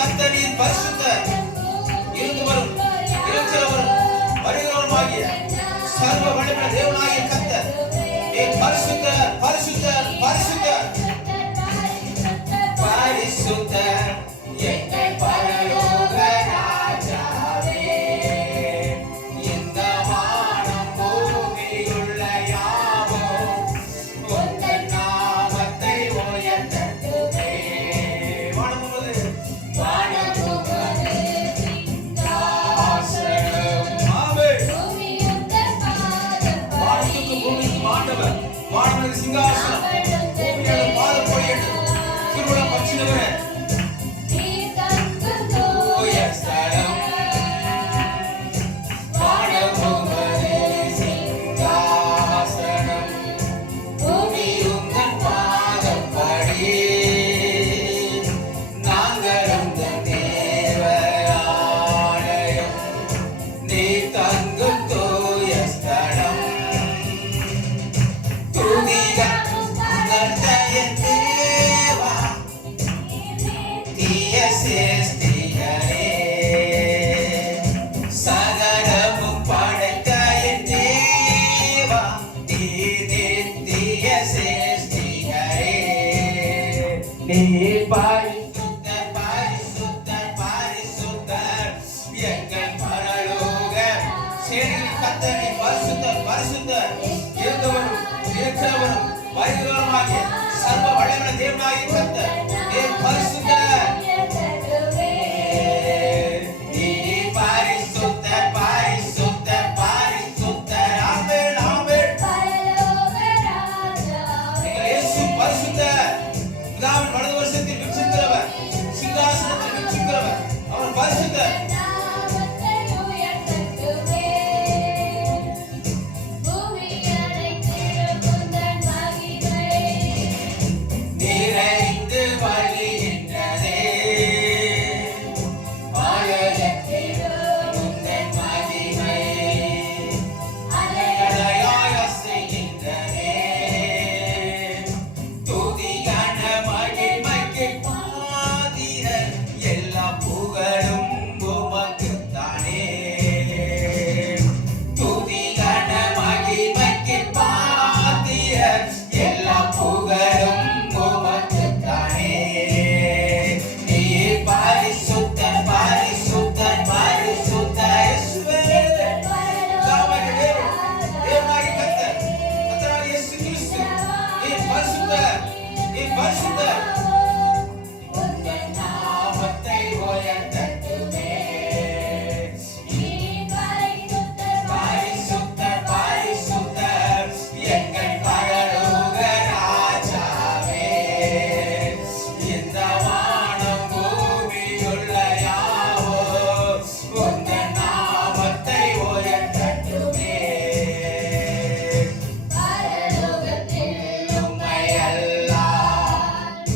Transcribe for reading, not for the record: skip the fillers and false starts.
கர்த்தரின் பரிசுத்தர் இருந்தவரும் இருக்கிறவரும் வருகிறவருமாகிய சர்வ வல்லமையுள்ள தேவனாகிய கர்த்தர் பரிசுத்தர் பரிசுத்தர் பரிசுத்தர் பரிசுத்தர் எங்கள் பரலோக ராஜாவே. இந்த வானம் பூமியுள்ள யாவும் உந்தன் நாமத்தை உயர்த்தட்டுமே. வானமுமது ஆண்டவர் வானமது சிங்காசனம் பூமியோட பாதம் பொழியட்டும். திருவுளம் பற்றினவரே பரிசுத்தர் பரிசுத்தர் பரிசுத்தர் எங்கள் பரலோக சேனைகளின் கர்த்தர் பரிசுத்தர் பரிசுத்தர் இருந்தவரும் இருக்கிறவரும் வருகிறவருமாகிய சர்வ வல்லமையுள்ள தேவனாகிய கர்த்தர் பரிசுத்தர் பரிசுத்தர் பரிசுத்தர் பரிசுத்தர். ஆமென் ஆமென். இயேசு பரிசுத்தர். பிதாவின் வலது வருஷத்தில் வீற்றிருக்கிறவர், சிங்காசனத்தில் வீற்றிருக்கிறவர், அவர் பரிசுத்தர். நிறைந்து வழிகின்றதே ஆலயத்தில் உந்தன் மகிமை அலையலையாய் அசைகின்றதே. துதி கன மகிமைக்கு பாத்திரர், எல்லா புகழும் உமக்குத்தானே. துதி கன மகிமைக்கு பாத்திரர், எல்லா புகழும் உமக்குத்தானே. நீ பரிசுத்தர் பரிசுத்தர் பரிசுத்தர். இயேசுவே தேவனாகிய கர்த்தர், கர்த்தராகிய இயேசு கிறிஸ்து நீ பரிசுத்தர், நீ பரிசுத்தர். உந்தன் நாமத்தை உயர்த்தட்டுமே. பரிசுத்தர் பரிசுத்தர் எங்கள் பரலோக ராஜாவே. இந்த வானம் பூமியுள்ள யாவும் உந்தன் நாமத்தை உயர்த்தட்டுமே. உம்மை அல்லால்